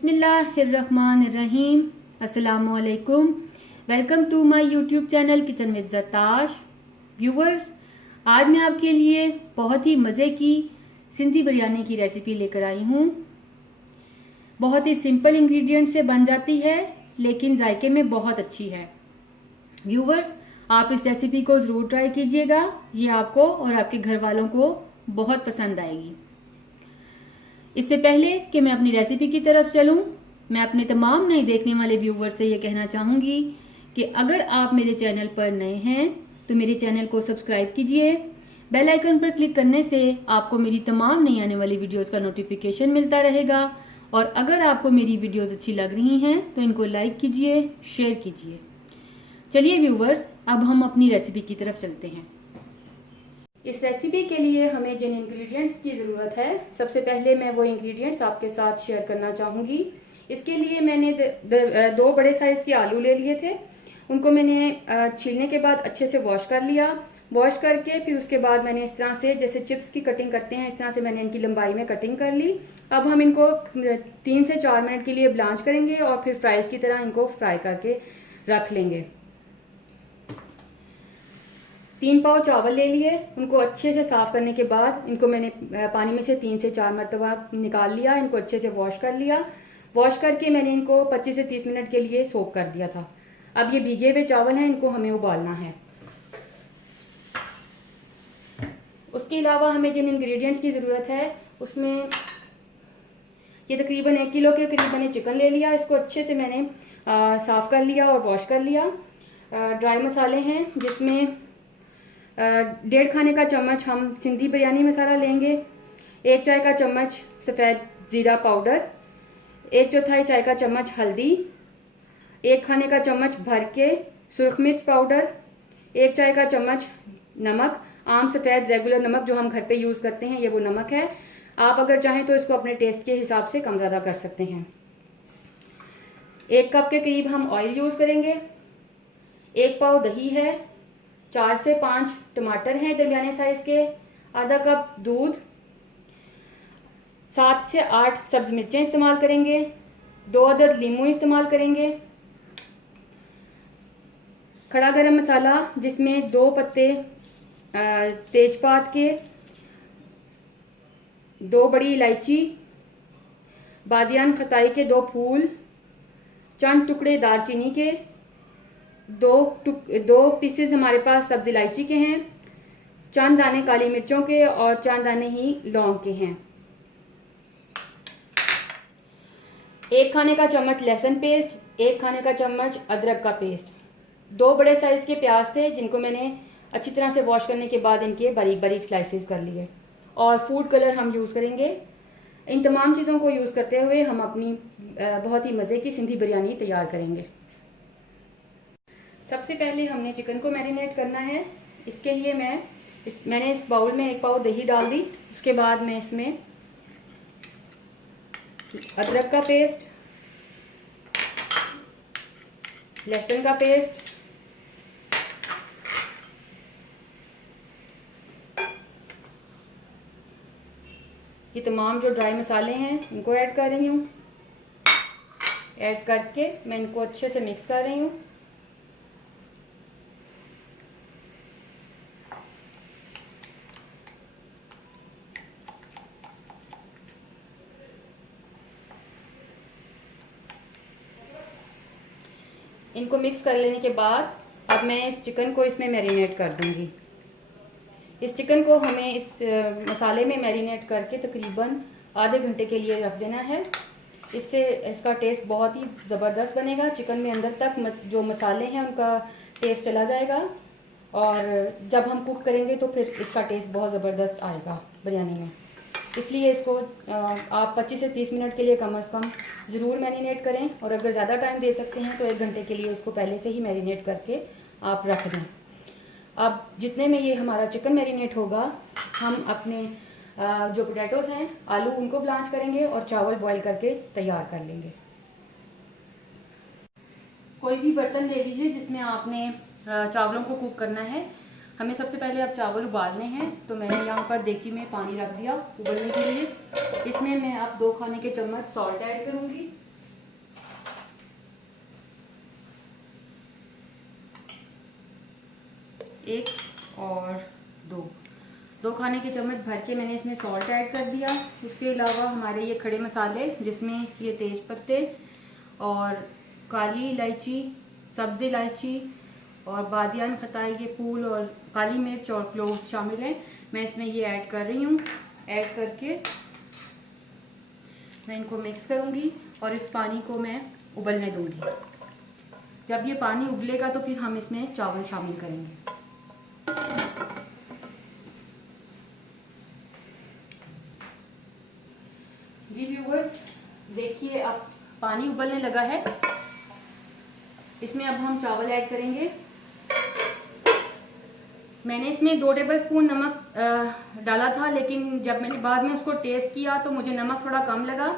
बिस्मिल्लाहिर्रहमानिर्रहीम। अस्सलामुअलैकुम। Welcome to my YouTube channel kitchen with Zatash. Viewers, आज मैं आपके लिए बहुत ही मज़े की सिंधी बिरयानी की रेसिपी लेकर आई हूँ। बहुत ही सिंपल इंग्रेडिएंट से बन जाती है, लेकिन जायके में बहुत अच्छी है। व्यूवर्स, आप इस रेसिपी को ज़रूर ट्राई कीजिएगा। ये आपको और आपके घर वालों को बहुत पसंद आएगी। इससे पहले कि मैं अपनी रेसिपी की तरफ चलूं, मैं अपने तमाम नए देखने वाले व्यूवर्स से ये कहना चाहूंगी कि अगर आप मेरे चैनल पर नए हैं तो मेरे चैनल को सब्सक्राइब कीजिए। बेल आइकन पर क्लिक करने से आपको मेरी तमाम नई आने वाली वीडियोस का नोटिफिकेशन मिलता रहेगा। और अगर आपको मेरी वीडियोस अच्छी लग रही हैं तो इनको लाइक कीजिए, शेयर कीजिए। चलिए व्यूवर्स, अब हम अपनी रेसिपी की तरफ चलते हैं। इस रेसिपी के लिए हमें जिन इंग्रेडिएंट्स की ज़रूरत है, सबसे पहले मैं वो इंग्रेडिएंट्स आपके साथ शेयर करना चाहूँगी। इसके लिए मैंने दो बड़े साइज़ के आलू ले लिए थे। उनको मैंने छीलने के बाद अच्छे से वॉश कर लिया। वॉश करके फिर उसके बाद मैंने इस तरह से, जैसे चिप्स की कटिंग करते हैं, इस तरह से मैंने इनकी लंबाई में कटिंग कर ली। अब हम इनको 3 से 4 मिनट के लिए ब्लांच करेंगे और फिर फ्राइज़ की तरह इनको फ्राई करके रख लेंगे। 3 पाव चावल ले लिए। उनको अच्छे से साफ करने के बाद इनको मैंने पानी में से 3 से 4 मरतबा निकाल लिया। इनको अच्छे से वॉश कर लिया। वॉश करके मैंने इनको 25 से 30 मिनट के लिए सोक कर दिया था। अब ये भीगे हुए चावल हैं, इनको हमें उबालना है। उसके अलावा हमें जिन इंग्रेडिएंट्स की ज़रूरत है, उसमें ये तकरीबन 1 किलो के करीब मैंने चिकन ले लिया। इसको अच्छे से मैंने साफ कर लिया और वॉश कर लिया। ड्राई मसाले हैं, जिसमें 1.5 खाने का चम्मच हम सिंधी बिरयानी मसाला लेंगे। 1 चाय का चम्मच सफ़ेद ज़ीरा पाउडर, 1/4 चाय का चम्मच हल्दी, 1 खाने का चम्मच भर के सुरख मिर्च पाउडर, 1 चाय का चम्मच नमक, आम सफ़ेद रेगुलर नमक जो हम घर पे यूज़ करते हैं, ये वो नमक है। आप अगर चाहें तो इसको अपने टेस्ट के हिसाब से कम ज़्यादा कर सकते हैं। 1 कप के करीब हम ऑयल यूज़ करेंगे। 1 पाव दही है। 4 से 5 टमाटर हैं दरमियाने साइज के। आधा कप दूध। 7 से 8 सब्ज मिर्चें इस्तेमाल करेंगे। 2 अदद लीमू इस्तेमाल करेंगे। खड़ा गरम मसाला, जिसमें 2 पत्ते तेजपात के, 2 बड़ी इलायची, बादियान खताई के 2 फूल, चंद टुकड़े दालचीनी के, 2 पीसेस हमारे पास सब्ज इलायची के हैं, चंद दाने काली मिर्चों के और चंद दाने ही लौंग के हैं। 1 खाने का चम्मच लहसुन पेस्ट, 1 खाने का चम्मच अदरक का पेस्ट। 2 बड़े साइज के प्याज थे, जिनको मैंने अच्छी तरह से वॉश करने के बाद इनके बारीक बारीक स्लाइसेस कर लिए। और फूड कलर हम यूज़ करेंगे। इन तमाम चीज़ों को यूज़ करते हुए हम अपनी बहुत ही मज़े की सिंधी बिरयानी तैयार करेंगे। सबसे पहले हमने चिकन को मैरिनेट करना है। इसके लिए मैंने इस बाउल में 1 पाव दही डाल दी। उसके बाद मैं इसमें अदरक का पेस्ट, लहसुन का पेस्ट, ये तमाम जो ड्राई मसाले हैं इनको ऐड कर रही हूँ। ऐड करके मैं इनको अच्छे से मिक्स कर रही हूँ। इनको मिक्स कर लेने के बाद अब मैं इस चिकन को इसमें मैरिनेट कर दूंगी। इस चिकन को हमें इस मसाले में मैरिनेट करके तकरीबन आधे घंटे के लिए रख देना है। इससे इसका टेस्ट बहुत ही ज़बरदस्त बनेगा। चिकन में अंदर तक जो मसाले हैं उनका टेस्ट चला जाएगा और जब हम कुक करेंगे तो फिर इसका टेस्ट बहुत ज़बरदस्त आएगा बिरयानी में। इसलिए इसको आप 25 से 30 मिनट के लिए कम से कम ज़रूर मैरिनेट करें। और अगर ज़्यादा टाइम दे सकते हैं तो 1 घंटे के लिए उसको पहले से ही मैरिनेट करके आप रख दें। अब जितने में ये हमारा चिकन मैरिनेट होगा, हम अपने जो पोटैटोज हैं, आलू, उनको ब्लांच करेंगे और चावल बॉईल करके तैयार कर लेंगे। कोई भी बर्तन ले लीजिए जिसमें आपने चावलों को कुक करना है। हमें सबसे पहले अब चावल उबालने हैं, तो मैंने यहाँ पर देगची में पानी रख दिया उबलने के लिए। इसमें मैं अब 2 खाने के चम्मच सॉल्ट ऐड करूँगी। 1 और 2 खाने के चम्मच भर के मैंने इसमें सॉल्ट ऐड कर दिया। उसके अलावा हमारे ये खड़े मसाले, जिसमें ये तेज पत्ते और काली इलायची, सब्ज़ इलायची और बादियान खताई के फूल और काली मिर्च और क्लोव्स शामिल हैं, मैं इसमें ये ऐड कर रही हूँ। ऐड करके मैं इनको मिक्स करूँगी और इस पानी को मैं उबलने दूँगी। जब ये पानी उबलेगा तो फिर हम इसमें चावल शामिल करेंगे। जी व्यूअर्स, देखिए अब पानी उबलने लगा है। इसमें अब हम चावल ऐड करेंगे। मैंने इसमें 2 टेबलस्पून नमक डाला था, लेकिन जब मैंने बाद में उसको टेस्ट किया तो मुझे नमक थोड़ा कम लगा।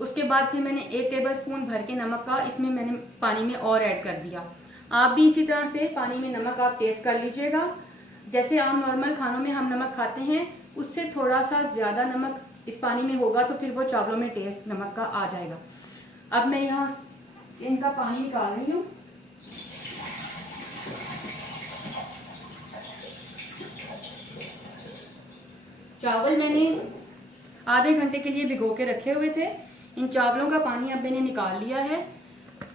उसके बाद फिर मैंने 1 टेबलस्पून भर के नमक का इसमें मैंने पानी में और ऐड कर दिया। आप भी इसी तरह से पानी में नमक आप टेस्ट कर लीजिएगा। जैसे आम नॉर्मल खानों में हम नमक खाते हैं, उससे थोड़ा सा ज़्यादा नमक इस पानी में होगा तो फिर वो चावलों में टेस्ट नमक का आ जाएगा। अब मैं यहाँ इनका पानी निकाल रही हूँ। चावल मैंने आधे घंटे के लिए भिगो के रखे हुए थे। इन चावलों का पानी अब मैंने निकाल लिया है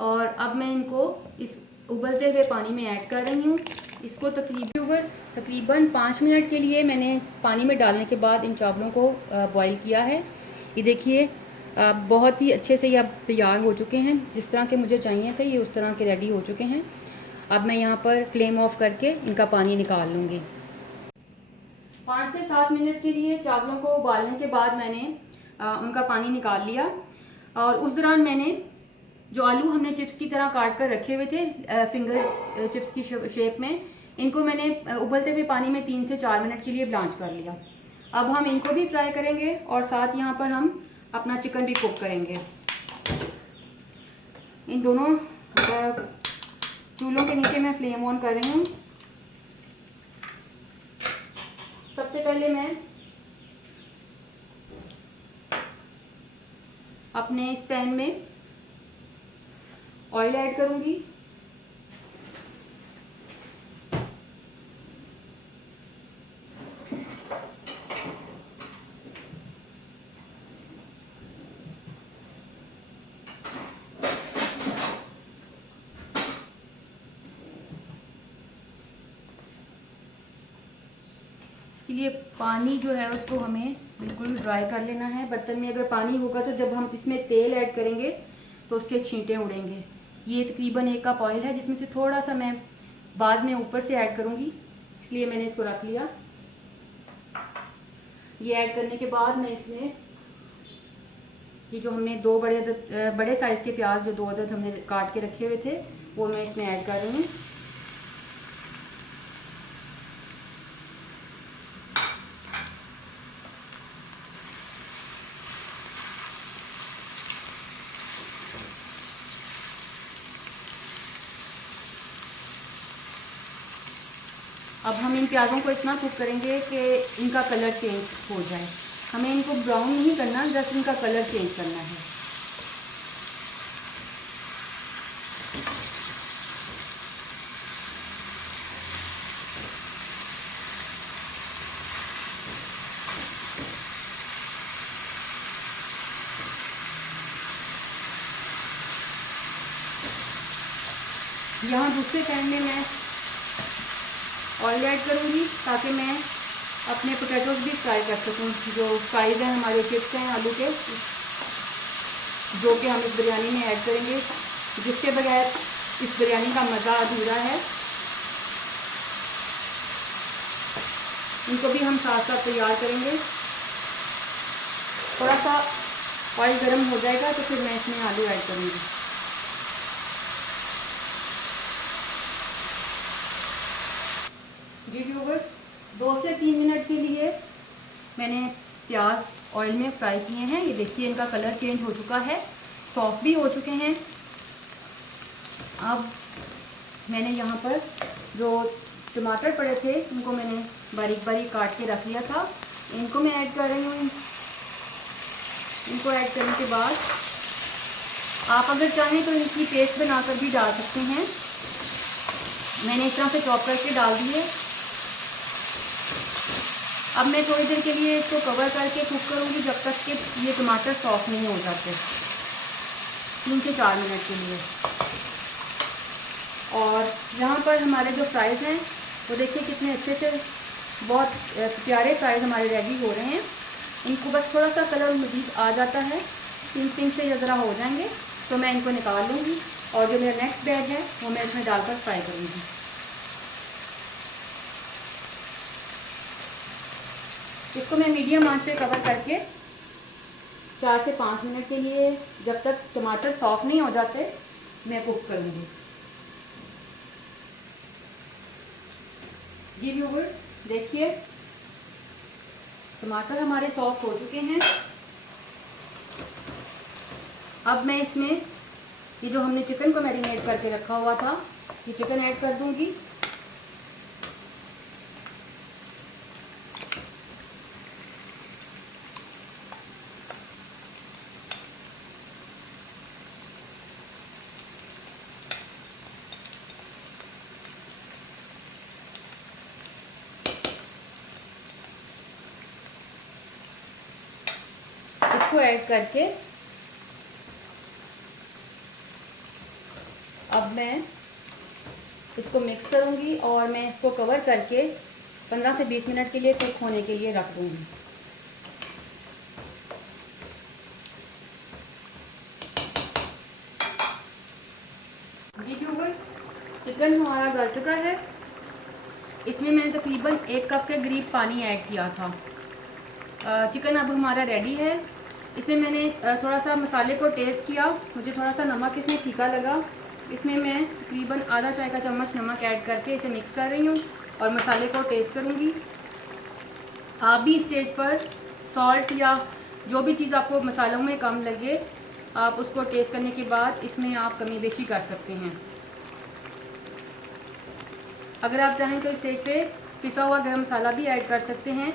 और अब मैं इनको इस उबलते हुए पानी में ऐड कर रही हूँ। इसको तकरीबन 5 मिनट के लिए मैंने पानी में डालने के बाद इन चावलों को बॉईल किया है। ये देखिए बहुत ही अच्छे से ये अब तैयार हो चुके हैं। जिस तरह के मुझे चाहिए थे ये उस तरह के रेडी हो चुके हैं। अब मैं यहाँ पर फ्लेम ऑफ करके इनका पानी निकाल लूँगी। 5 से 7 मिनट के लिए चावलों को उबालने के बाद मैंने उनका पानी निकाल लिया और उस दौरान मैंने जो आलू हमने चिप्स की तरह काट कर रखे हुए थे फिंगर्स चिप्स की शेप में, इनको मैंने उबलते हुए पानी में 3 से 4 मिनट के लिए ब्लांच कर लिया। अब हम इनको भी फ्राई करेंगे और साथ यहाँ पर हम अपना चिकन भी कुक करेंगे। इन दोनों चूल्हों के नीचे मैं फ्लेम ऑन कर रही हूँ। सबसे पहले मैं अपने इस पैन में ऑयल ऐड करूंगी। इसके लिए पानी जो है उसको हमें बिल्कुल ड्राई कर लेना है। बर्तन में अगर पानी होगा तो जब हम इसमें तेल ऐड करेंगे तो उसके छींटे उड़ेंगे। ये तकरीबन 1 कप ऑयल है, जिसमें से थोड़ा सा मैं बाद में ऊपर से ऐड करूंगी, इसलिए मैंने इसको रख लिया। ये ऐड करने के बाद मैं इसमें ये जो हमने 2 बड़े साइज के प्याज जो 2 अदद हमने काट के रखे हुए थे वो मैं इसमें ऐड कर रही हूँ। अब हम इन प्याज़ों को इतना कुक करेंगे कि इनका कलर चेंज हो जाए। हमें इनको ब्राउन नहीं करना, जस्ट इनका कलर चेंज करना है। यहाँ दूसरे पैन में मैं ऑयल ऐड करूँगी ताकि मैं अपने पोटैटोज भी फ्राई कर सकूँ। जो फ्राइज हैं हमारे चिप्स हैं आलू के, जो कि हम इस बिरयानी में ऐड करेंगे, जिसके बगैर इस बिरयानी का मज़ा अधूरा है। इनको भी हम साथ साथ तैयार करेंगे। थोड़ा सा ऑयल गर्म हो जाएगा तो फिर मैं इसमें आलू ऐड करूँगी। जी व्यूअर्स, 2 से 3 मिनट के लिए मैंने प्याज ऑयल में फ्राई किए हैं। ये देखिए इनका कलर चेंज हो चुका है, सॉफ्ट भी हो चुके हैं। अब मैंने यहाँ पर जो टमाटर पड़े थे उनको मैंने बारीक बारीक काट के रख लिया था, इनको मैं ऐड कर रही हूँ। इनको ऐड करने के बाद आप अगर चाहें तो इनकी पेस्ट बनाकर भी डाल सकते हैं। मैंने इस तरह से चॉप करके डाल दिए अब मैं थोड़ी देर के लिए इसको कवर करके कुक करूँगी जब तक कि ये टमाटर सॉफ्ट नहीं हो जाते, 3 से 4 मिनट के लिए। और यहाँ पर हमारे जो फ्राइज़ हैं वो देखिए कितने अच्छे से, बहुत प्यारे फ्राइज़ हमारे रेडी हो रहे हैं। इनको बस थोड़ा सा कलर मज़ीद आ जाता है, पिंक से ज़रा हो जाएंगे तो मैं इनको निकाल लूँगी और जो मेरा नेक्स्ट बैच है वो मैं इसमें डालकर फ्राई करूँगी। इसको मैं मीडियम आंच पे कवर करके 4 से 5 मिनट के लिए, जब तक टमाटर सॉफ्ट नहीं हो जाते, मैं कुक करूँगी। जी व्यूअर्स, देखिए टमाटर हमारे सॉफ्ट हो चुके हैं। अब मैं इसमें ये जो हमने चिकन को मैरिनेट करके रखा हुआ था, ये चिकन ऐड कर दूंगी। इसको ऐड करके अब मैं इसको मिक्स करूंगी और मैं इसको कवर करके 15 से 20 मिनट के लिए कुक होने के लिए रख दूंगी। जी व्यूअर्स, चिकन हमारा गल चुका है। इसमें मैंने तकरीबन 1 कप के करीब पानी ऐड किया था। चिकन अब हमारा रेडी है। इसमें मैंने थोड़ा सा मसाले को टेस्ट किया, मुझे थोड़ा सा नमक इसमें फीका लगा। इसमें मैं तकरीबन आधा चाय का चम्मच नमक ऐड करके इसे मिक्स कर रही हूँ और मसाले को टेस्ट करूँगी। आप भी स्टेज पर सॉल्ट या जो भी चीज़ आपको मसालों में कम लगे, आप उसको टेस्ट करने के बाद इसमें आप कमी बेशी कर सकते हैं। अगर आप चाहें तो इस स्टेज पे पिसा हुआ गरम मसाला भी ऐड कर सकते हैं,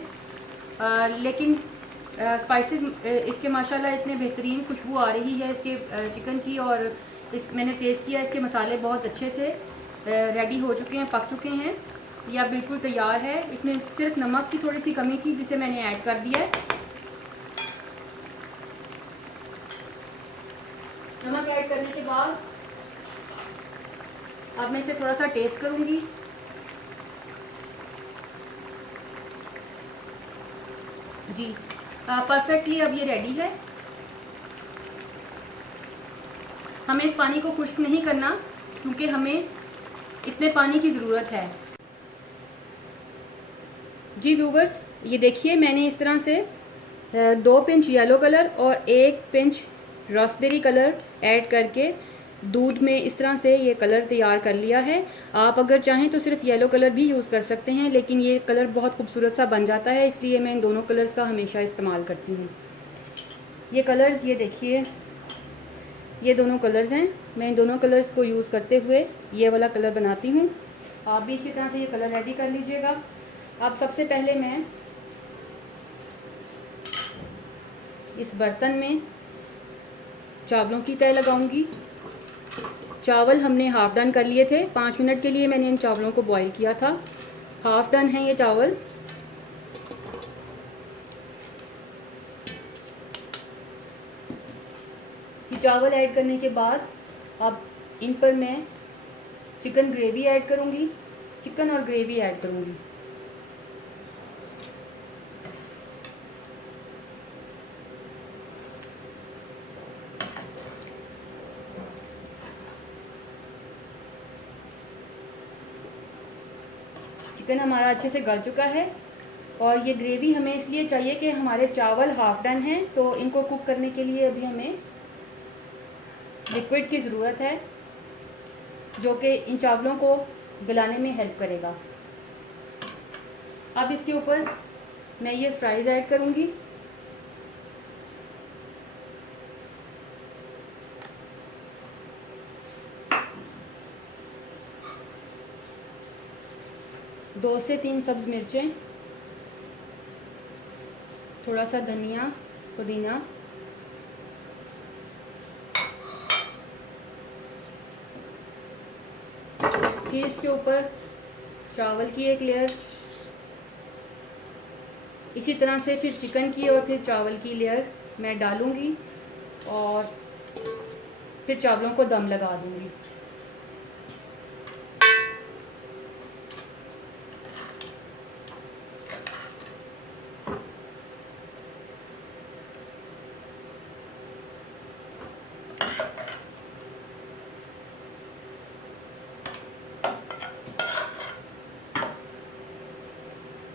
लेकिन स्पाइसेस इसके माशाल्लाह इतने बेहतरीन खुशबू आ रही है इसके चिकन की। और मैंने टेस्ट किया, इसके मसाले बहुत अच्छे से रेडी हो चुके हैं, पक चुके हैं, या बिल्कुल तैयार है। इसमें सिर्फ नमक की थोड़ी सी कमी थी जिसे मैंने ऐड कर दिया है। नमक ऐड करने के बाद अब मैं इसे थोड़ा सा टेस्ट करूँगी। जी परफेक्टली अब ये रेडी है। हमें इस पानी को खुश्क नहीं करना क्योंकि हमें इतने पानी की ज़रूरत है। जी व्यूवर्स, ये देखिए मैंने इस तरह से 2 पिंच येलो कलर और 1 पिंच रास्पबेरी कलर ऐड करके दूध में इस तरह से ये कलर तैयार कर लिया है। आप अगर चाहें तो सिर्फ येलो कलर भी यूज़ कर सकते हैं, लेकिन ये कलर बहुत खूबसूरत सा बन जाता है, इसलिए मैं इन दोनों कलर्स का हमेशा इस्तेमाल करती हूँ। ये कलर्स, ये देखिए, ये दोनों कलर्स हैं। मैं इन दोनों कलर्स को यूज़ करते हुए ये वाला कलर बनाती हूँ। आप भी इसी तरह से ये कलर रेडी कर लीजिएगा। अब सबसे पहले मैं इस बर्तन में चावलों की तय लगाऊंगी। चावल हमने हाफ डन कर लिए थे, 5 मिनट के लिए मैंने इन चावलों को बॉईल किया था। हाफ डन है ये चावल। ये चावल ऐड करने के बाद अब इन पर मैं चिकन ग्रेवी ऐड करूंगी, चिकन और ग्रेवी ऐड करूंगी। चिकन हमारा अच्छे से गल चुका है और ये ग्रेवी हमें इसलिए चाहिए कि हमारे चावल हाफ डन हैं, तो इनको कुक करने के लिए अभी हमें लिक्विड की ज़रूरत है जो कि इन चावलों को गलाने में हेल्प करेगा। अब इसके ऊपर मैं ये फ्राइज़ ऐड करूँगी। दो से 3 सब्ज़ मिर्चें, थोड़ा सा धनिया, पुदीना, फिर इसके ऊपर चावल की एक लेयर, इसी तरह से फिर चिकन की और फिर चावल की लेयर मैं डालूंगी और फिर चावलों को दम लगा दूंगी।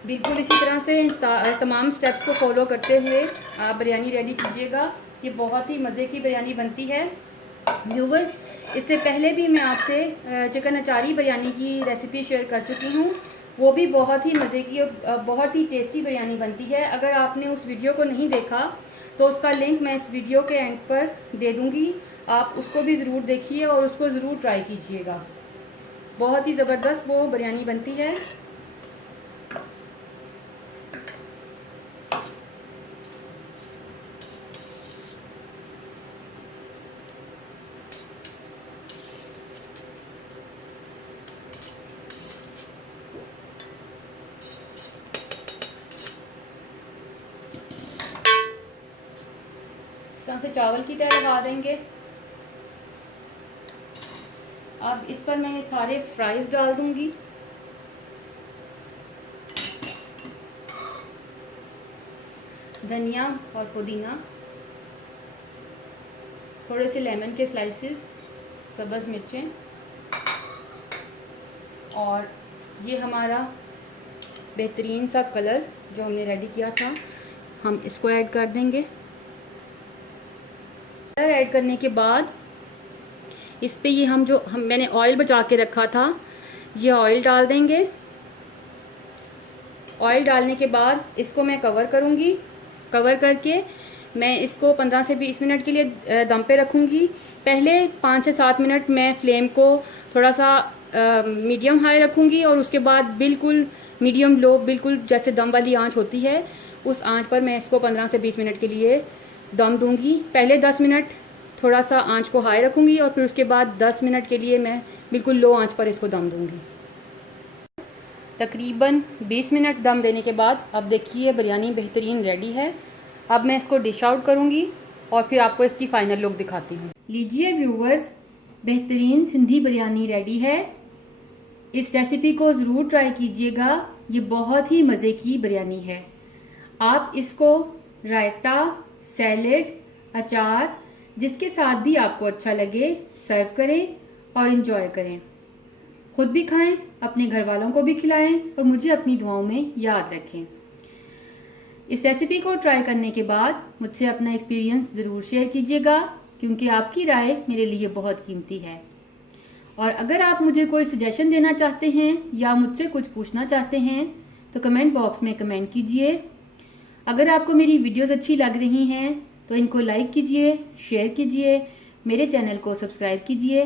बिल्कुल इसी तरह से तमाम स्टेप्स को फॉलो करते हुए आप बिरयानी रेडी कीजिएगा। ये बहुत ही मज़े की बिरयानी बनती है। व्यूवर्स, इससे पहले भी मैं आपसे चिकन अचारी बिरयानी की रेसिपी शेयर कर चुकी हूँ। वो भी बहुत ही मज़े की और बहुत ही टेस्टी बिरयानी बनती है। अगर आपने उस वीडियो को नहीं देखा तो उसका लिंक मैं इस वीडियो के एंड पर दे दूँगी, आप उसको भी ज़रूर देखिए और उसको ज़रूर ट्राई कीजिएगा। बहुत ही ज़बरदस्त वो बिरयानी बनती है। इस तरह से चावल की तरह लगा देंगे। अब इस पर मैं सारे फ्राइज डाल दूंगी। धनिया और पुदीना, थोड़े से लेमन के स्लाइसेस, सब्ज़ मिर्चें और ये हमारा बेहतरीन सा कलर जो हमने रेडी किया था, हम इसको ऐड कर देंगे। ऐड करने के बाद इस पे ये मैंने ऑयल बचा के रखा था, ये ऑयल डाल देंगे। ऑयल डालने के बाद इसको मैं कवर करूँगी। कवर करके मैं इसको 15 से 20 मिनट के लिए दम पे रखूँगी। पहले 5 से 7 मिनट मैं फ्लेम को थोड़ा सा मीडियम हाई रखूँगी और उसके बाद बिल्कुल मीडियम लो, बिल्कुल जैसे दम वाली आंच होती है उस आंच पर मैं इसको 15 से 20 मिनट के लिए दम दूंगी। पहले 10 मिनट थोड़ा सा आंच को हाई रखूँगी और फिर उसके बाद 10 मिनट के लिए मैं बिल्कुल लो आंच पर इसको दम दूंगी। तकरीबन 20 मिनट दम देने के बाद अब देखिए बिरयानी बेहतरीन रेडी है। अब मैं इसको डिश आउट करूँगी और फिर आपको इसकी फाइनल लुक दिखाती हूँ। लीजिए व्यूवर्स, बेहतरीन सिंधी बिरयानी रेडी है। इस रेसिपी को ज़रूर ट्राई कीजिएगा, ये बहुत ही मज़े की बिरयानी है। आप इसको रायता, सैलेड, अचार, जिसके साथ भी आपको अच्छा लगे सर्व करें और एंजॉय करें। खुद भी खाएं, अपने घर वालों को भी खिलाएं और मुझे अपनी दुआओं में याद रखें। इस रेसिपी को ट्राई करने के बाद मुझसे अपना एक्सपीरियंस ज़रूर शेयर कीजिएगा, क्योंकि आपकी राय मेरे लिए बहुत कीमती है। और अगर आप मुझे कोई सजेशन देना चाहते हैं या मुझसे कुछ पूछना चाहते हैं तो कमेंट बॉक्स में कमेंट कीजिए। अगर आपको मेरी वीडियोस अच्छी लग रही हैं तो इनको लाइक कीजिए, शेयर कीजिए, मेरे चैनल को सब्सक्राइब कीजिए।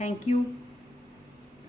Thank you.